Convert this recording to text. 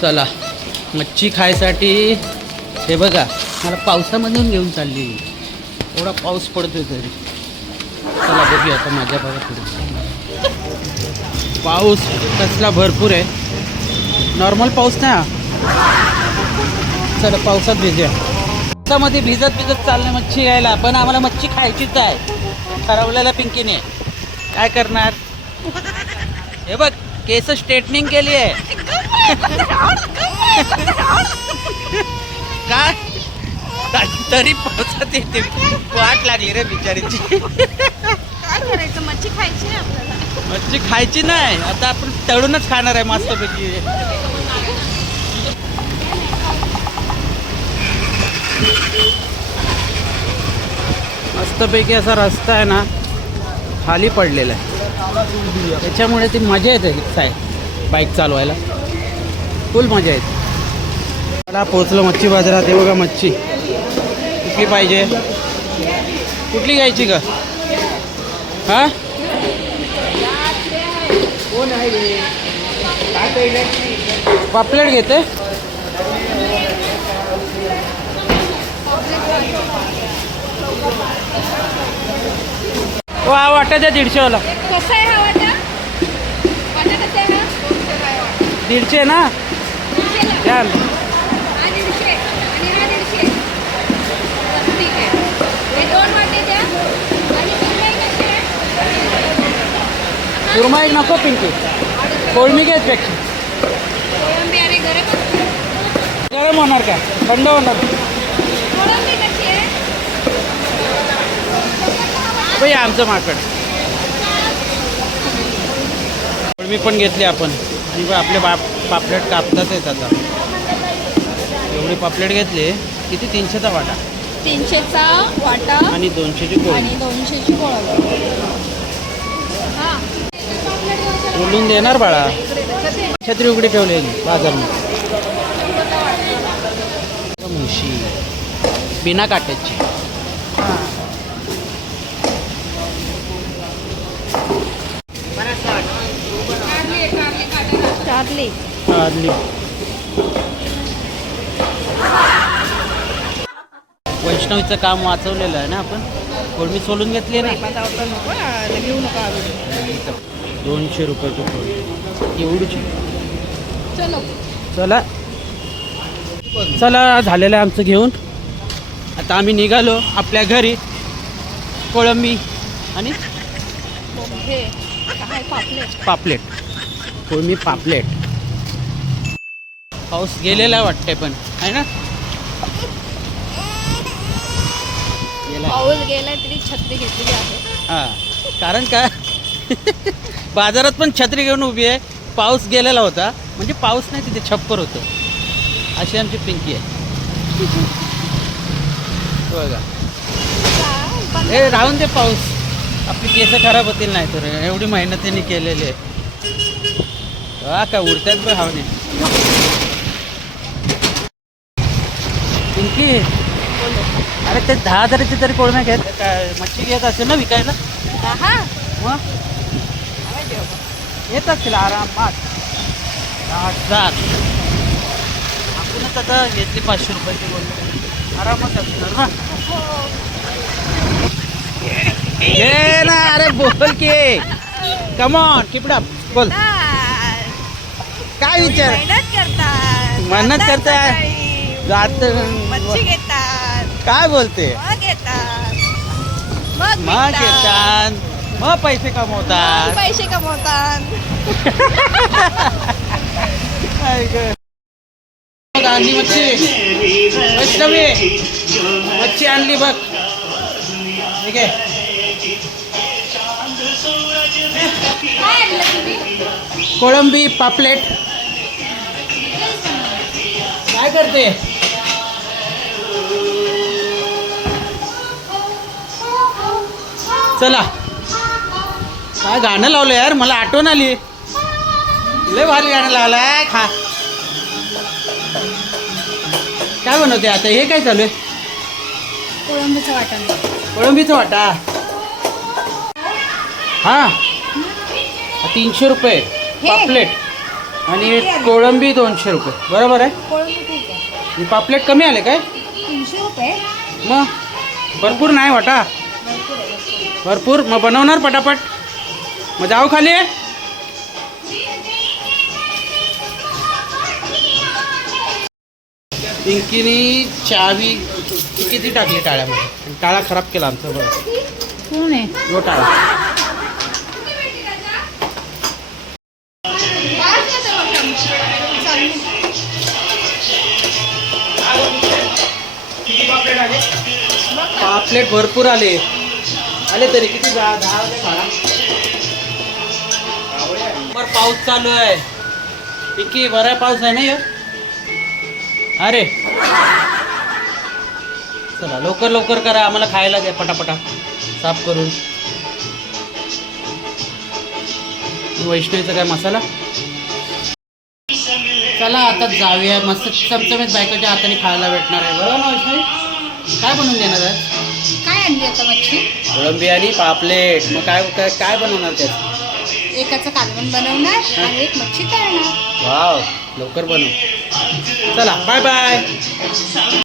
चला. मच्छी खायसाठी हे बघा मला पावसामधून घेऊन चालली एवढा पाऊस पडतोय तरी. चला बघूया आता माझ्या भागात पुढे. पाऊस कसला भरपूर आहे. नॉर्मल पाऊस नाही चला पावसात भिजूया. पावसामध्ये भिजत भिजत चालले मच्छी यायला पण आम्हाला मच्छी खायचीच आहे. ठरवलेल्या पिंकीने. काय करणार? हे बघ. केस स्ट्रेटनिंग केली आहे काय? तरी पावसात येते वाट लागली रे बिचारीची. काय करायचं मच्छी खायची आहे आपल्याला मच्छी खायची नाही. आता आपण तळूनच खाणार आहे मस्तपैकी. मस्तपैकी असा रस्ता आहे ना खाली पडलेला आहे. त्याच्यामुळे ती मजा येते काय बाईक चालवायला. फुल मजा येते. मला पोचलो मच्छी बाजारात. हे बघा मच्छी. कुठली पाहिजे? कुठली घ्यायची का हा? पापलेट घेते? वा दीडशेवाला. कसं आहे हा वाटा? वाटा कसा आहे हा? दीडशे ना. द्या हा दीडशे. आणि हा दीडशे. बरं, ठीक आहे. हे दोन वाटे द्या. आणि कुरडई कशी आहे? कुर्मा एक नको पिंकी. कोळमी घेत पेक्षा कोळंबी गरम. गरम होणार का? थंड होणार कोळंबी कशी आहे बाई आमचं माकड. कोळमी पण घेतली आपण. आणि आपले बाप पापलेट कापतात येत आता. एवढी पापलेट घेतली किती? तीनशेचा वाटा. तीनशेचा वाटा आणि दोनशेची आणि दोनशेची हा. बोलून देणार बाळा. छत्री उघडी ठेवली बाजारमध्ये मुशी. बिना काट्याची. आदली वैष्णवीचं काम वाचवलेलं आहे ना आपण? कोळमी सोलून घेतली ना? घेऊ नका दोनशे रुपयाची कोळमी एवढीची. चलो. चला. चला झालेलं आहे आमचं घेऊन. आता आम्ही निघालो आपल्या घरी. कोळंबी आणि पापलेट? कोळमी पापलेट. पाऊस गेलेला वाटतंय पण आहे ना? पाऊस गेलाय तरी छत्री घेतलेली आहे. हा कारण काय बाजारात पण छत्री घेऊन उभी आहे. पाऊस गेलेला होता. म्हणजे पाऊस नाही तिथे छप्पर होतं. अशी आमची पिंकी आहे. बघा. हे राहून दे पाऊस. आपली केस खराब होतील नाही तर. एवढी मेहनतीने केलेली आहे. हा का उडतात बघ हवणे पिंकी अरे ते दहा हजाराची तरी कोळम्या घेत काय मच्छी घेत असेल ना विकायला? हा. मग? येत असतील आरामात. दहा हजार. आपणच आता घेतली पाचशे रुपयाची बोललो आरामात असणार ना? घे ना अरे बोल की. कमॉन किपडा बोल. काय विचार? मेहनत करताय. जात घेतात. काय बोलते? मग घेतात. मग मग विकतात. येतात मग पैसे मग कमवतात पैसे कमवतात. काय ग? बघ, आणली मच्छी. वैष्णवी मच्छी आणली बघ. ठीक आहे. काय आणलं तुम्ही कोळंबी पापलेट. काय करते? चला. काय गाणं लावलं यार? मला आठवण आली. लय भारी गाणं लावलंय खा. काय बनवते आता? हे काय चालू आहे? कोळंबीचं वाटण. कोळंबीचा वाटा. हा. तीनशे रुपये? पापलेट. आणि कोळंबी दोनशे रुपये. बरोबर आहे? पापलेट कमी आले काय? तीनशे रुपये. मग? भरपूर नाही वाटा. भरपूर. मग बनवणार पटापट. मग जाऊ खाली. पिंकीनी चावी किती टाकली टाळ्यामध्ये. टाळा खराब केला आमचा बरं कोण आहे? जो टाळा. पापलेट भरपूर आले. आले तरी किती दहा दहा बरं पाऊस चालू आहे. इतकी बरा पाऊस आहे ना ह्यो? अरे. चला लवकर लवकर करा. आम्हाला खायला द्या पटापटा. साफ करून. वैष्णवीचा काय मसाला? चला आता जाऊया. मस्त चमचमीत बायकोच्या हाताने खायला भेटणार आहे. बरोबर ना वैष्णवी? काय बनवून देणार आहे आणली आता मच्छी. कोळंबी आणि पापलेट. मग काय काय काय बनवणार त्याचं एकाचं कालवण बनवणार आणि एक मच्छी तळणार. वाव. लवकर बनव. चला बाय बाय